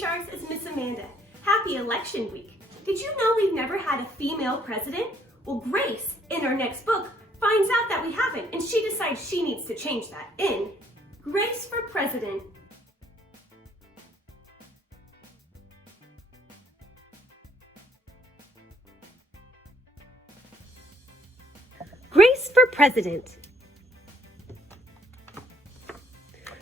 Sharks, it's Miss Amanda. Happy election week. Did you know we've never had a female president? Well, Grace, in our next book, finds out that we haven't, and she decides she needs to change that in Grace for President. Grace for President.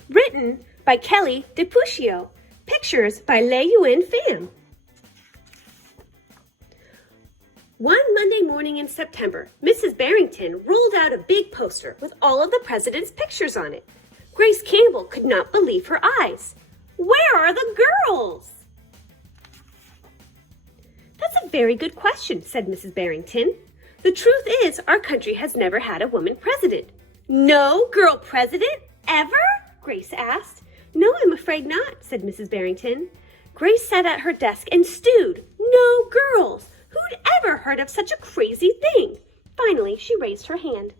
Written by DiPucchio. Pictures by LeUyen Pham. One Monday morning in September, Mrs. Barrington rolled out a big poster with all of the president's pictures on it. Grace Campbell could not believe her eyes. Where are the girls? That's a very good question, said Mrs. Barrington. The truth is, our country has never had a woman president. No girl president? Ever? Grace asked. No, I'm afraid not, said Mrs. Barrington. Grace sat at her desk and stewed. No girls! Who'd ever heard of such a crazy thing? Finally, she raised her hand.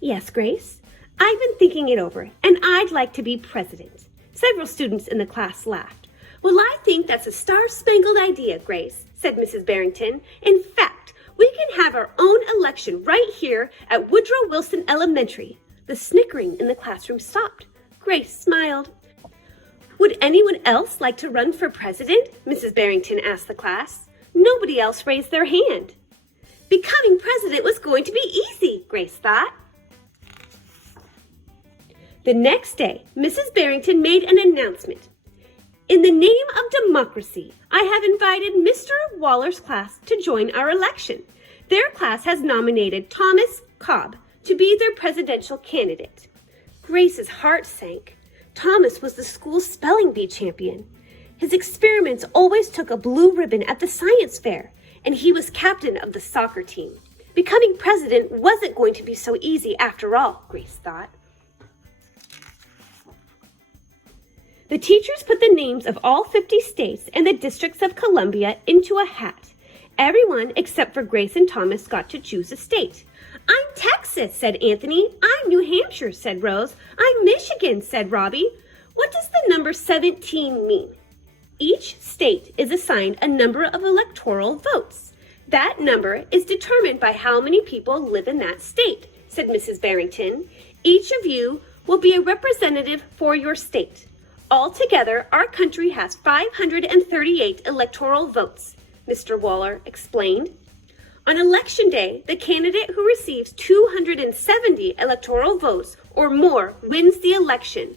Yes, Grace, I've been thinking it over, and I'd like to be president. Several students in the class laughed. Well, I think that's a star-spangled idea, Grace, said Mrs. Barrington. In fact, we can have our own election right here at Woodrow Wilson Elementary. The snickering in the classroom stopped. Grace smiled. Would anyone else like to run for president? Mrs. Barrington asked the class. Nobody else raised their hand. Becoming president was going to be easy, Grace thought. The next day, Mrs. Barrington made an announcement. In the name of democracy, I have invited Mr. Waller's class to join our election. Their class has nominated Thomas Cobb to be their presidential candidate. Grace's heart sank. Thomas was the school's spelling bee champion. His experiments always took a blue ribbon at the science fair, and he was captain of the soccer team. Becoming president wasn't going to be so easy after all, Grace thought. The teachers put the names of all 50 states and the Districts of Columbia into a hat. Everyone except for Grace and Thomas got to choose a state. I'm Texas, said Anthony. I'm New Hampshire, said Rose. I'm Michigan, said Robbie. What does the number 17 mean? Each state is assigned a number of electoral votes. That number is determined by how many people live in that state, said Mrs. Barrington. Each of you will be a representative for your state. Altogether, our country has 538 electoral votes, Mr. Waller explained. On election day, the candidate who receives 270 electoral votes or more wins the election.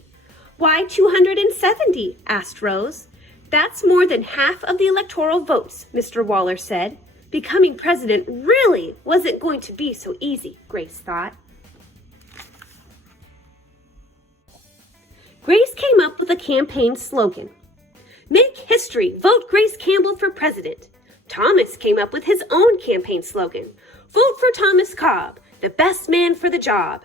Why 270? Asked Rose. That's more than half of the electoral votes, Mr. Waller said. Becoming president really wasn't going to be so easy, Grace thought. Grace came up with a campaign slogan. Make history, vote Grace Campbell for president. Thomas came up with his own campaign slogan. Vote for Thomas Cobb, the best man for the job.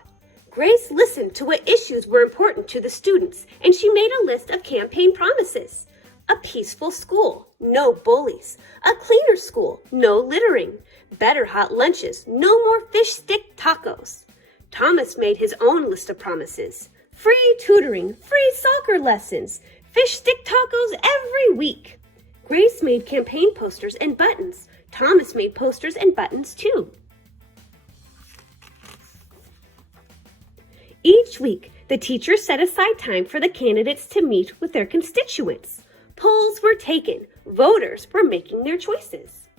Grace listened to what issues were important to the students, and she made a list of campaign promises. A peaceful school, no bullies. A cleaner school, no littering. Better hot lunches, no more fish stick tacos. Thomas made his own list of promises. Free tutoring, free soccer lessons, fish stick tacos every week. Grace made campaign posters and buttons. Thomas made posters and buttons too. Each week, the teachers set aside time for the candidates to meet with their constituents. Polls were taken. Voters were making their choices.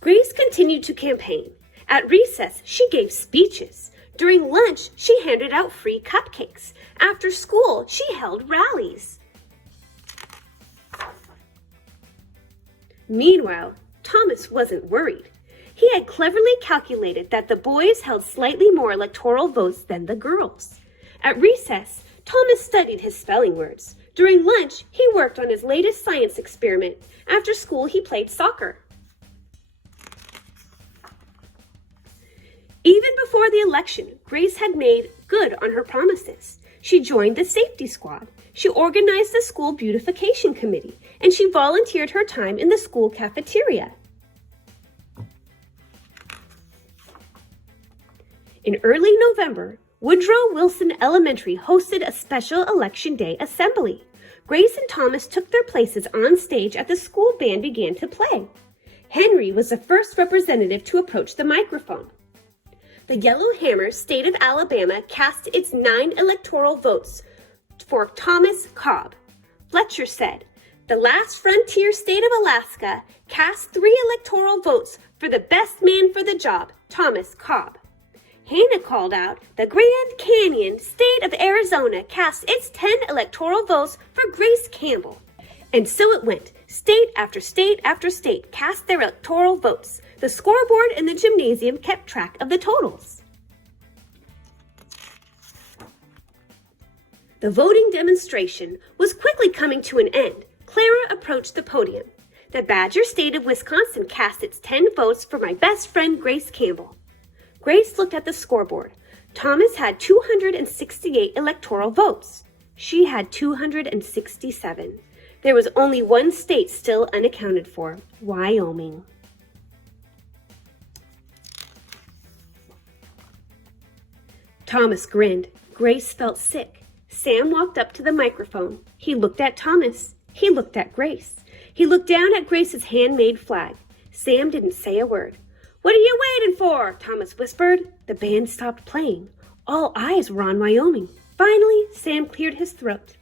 Grace continued to campaign. At recess, she gave speeches. During lunch, she handed out free cupcakes. After school, she held rallies. Meanwhile, Thomas wasn't worried. He had cleverly calculated that the boys held slightly more electoral votes than the girls. At recess, Thomas studied his spelling words. During lunch, he worked on his latest science experiment. After school, he played soccer. Even before the election, Grace had made good on her promises. She joined the safety squad. She organized the school beautification committee, and she volunteered her time in the school cafeteria. In early November, Woodrow Wilson Elementary hosted a special Election Day assembly. Grace and Thomas took their places on stage as the school band began to play. Henry was the first representative to approach the microphone. The Yellowhammer state of Alabama cast its 9 electoral votes for Thomas Cobb. Fletcher said, "The last frontier state of Alaska cast 3 electoral votes for the best man for the job, Thomas Cobb." Hannah called out, "The Grand Canyon state of Arizona cast its 10 electoral votes for Grace Campbell." And so it went. State after state after state cast their electoral votes. The scoreboard in the gymnasium kept track of the totals. The voting demonstration was quickly coming to an end. Clara approached the podium. The Badger state of Wisconsin cast its 10 votes for my best friend Grace Campbell. Grace looked at the scoreboard. Thomas had 268 electoral votes. She had 267. There was only one state still unaccounted for, Wyoming. Thomas grinned. Grace felt sick. Sam walked up to the microphone. He looked at Thomas. He looked at Grace. He looked down at Grace's handmade flag. Sam didn't say a word. "What are you waiting for?" Thomas whispered. The band stopped playing. All eyes were on Wyoming. Finally, Sam cleared his throat.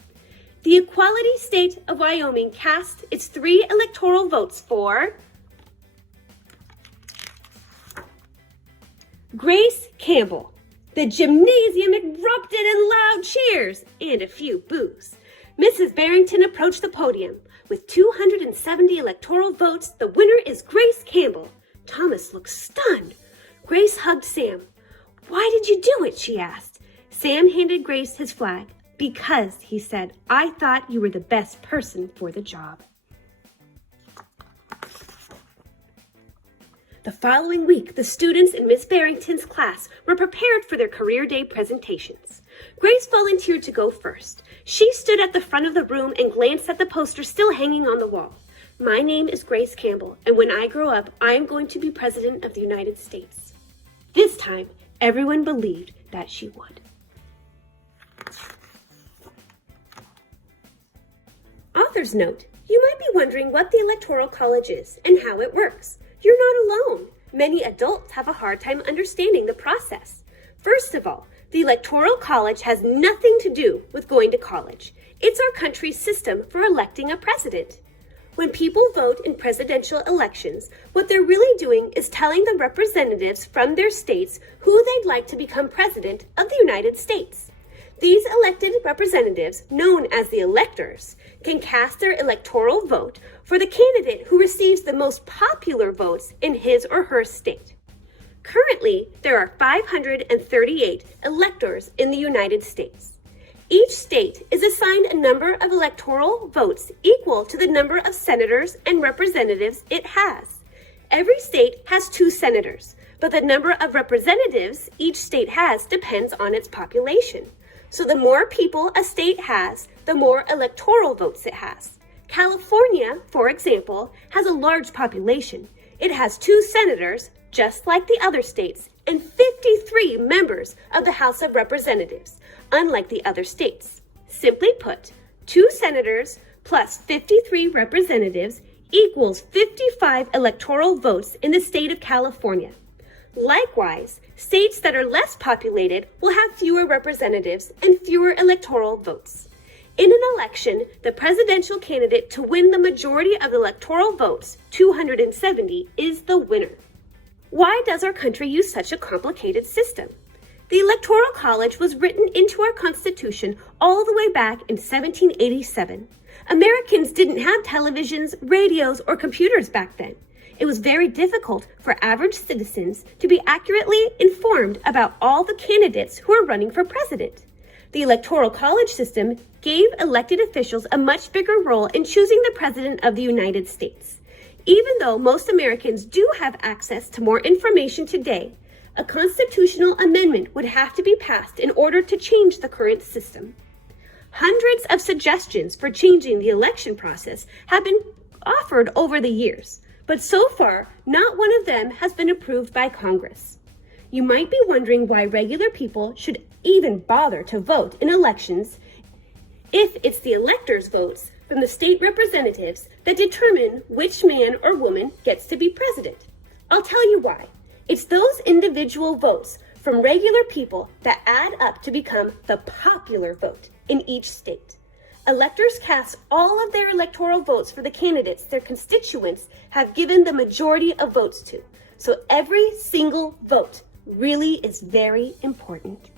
The Equality State of Wyoming cast its 3 electoral votes for Grace Campbell. The gymnasium erupted in loud cheers and a few boos. Mrs. Barrington approached the podium. With 270 electoral votes, the winner is Grace Campbell. Thomas looked stunned. Grace hugged Sam. "Why did you do it?" she asked. Sam handed Grace his flag. "Because," he said, "I thought you were the best person for the job." The following week, the students in Miss Barrington's class were prepared for their career day presentations. Grace volunteered to go first. She stood at the front of the room and glanced at the poster still hanging on the wall. "My name is Grace Campbell, and when I grow up, I am going to be President of the United States." This time, everyone believed that she would. Author's note: you might be wondering what the Electoral College is and how it works. You're not alone. Many adults have a hard time understanding the process. First of all, the Electoral College has nothing to do with going to college. It's our country's system for electing a president. When people vote in presidential elections, what they're really doing is telling the representatives from their states who they'd like to become president of the United States. These elected representatives, known as the electors, can cast their electoral vote for the candidate who receives the most popular votes in his or her state. Currently, there are 538 electors in the United States. Each state is assigned a number of electoral votes equal to the number of senators and representatives it has. Every state has 2 senators, but the number of representatives each state has depends on its population. So the more people a state has, the more electoral votes it has. California, for example, has a large population. It has 2 senators, just like the other states, and 53 members of the House of Representatives, unlike the other states. Simply put, 2 senators plus 53 representatives equals 55 electoral votes in the state of California. Likewise, states that are less populated will have fewer representatives and fewer electoral votes. In an election, the presidential candidate to win the majority of the electoral votes, 270, is the winner. Why does our country use such a complicated system? The Electoral College was written into our Constitution all the way back in 1787. Americans didn't have televisions, radios, or computers back then. It was very difficult for average citizens to be accurately informed about all the candidates who were running for president. The Electoral College system gave elected officials a much bigger role in choosing the President of the United States. Even though most Americans do have access to more information today, a constitutional amendment would have to be passed in order to change the current system. Hundreds of suggestions for changing the election process have been offered over the years, but so far, not one of them has been approved by Congress. You might be wondering why regular people should even bother to vote in elections if it's the electors' votes from the state representatives that determine which man or woman gets to be president. I'll tell you why. It's those individual votes from regular people that add up to become the popular vote in each state. Electors cast all of their electoral votes for the candidates their constituents have given the majority of votes to. So every single vote really is very important.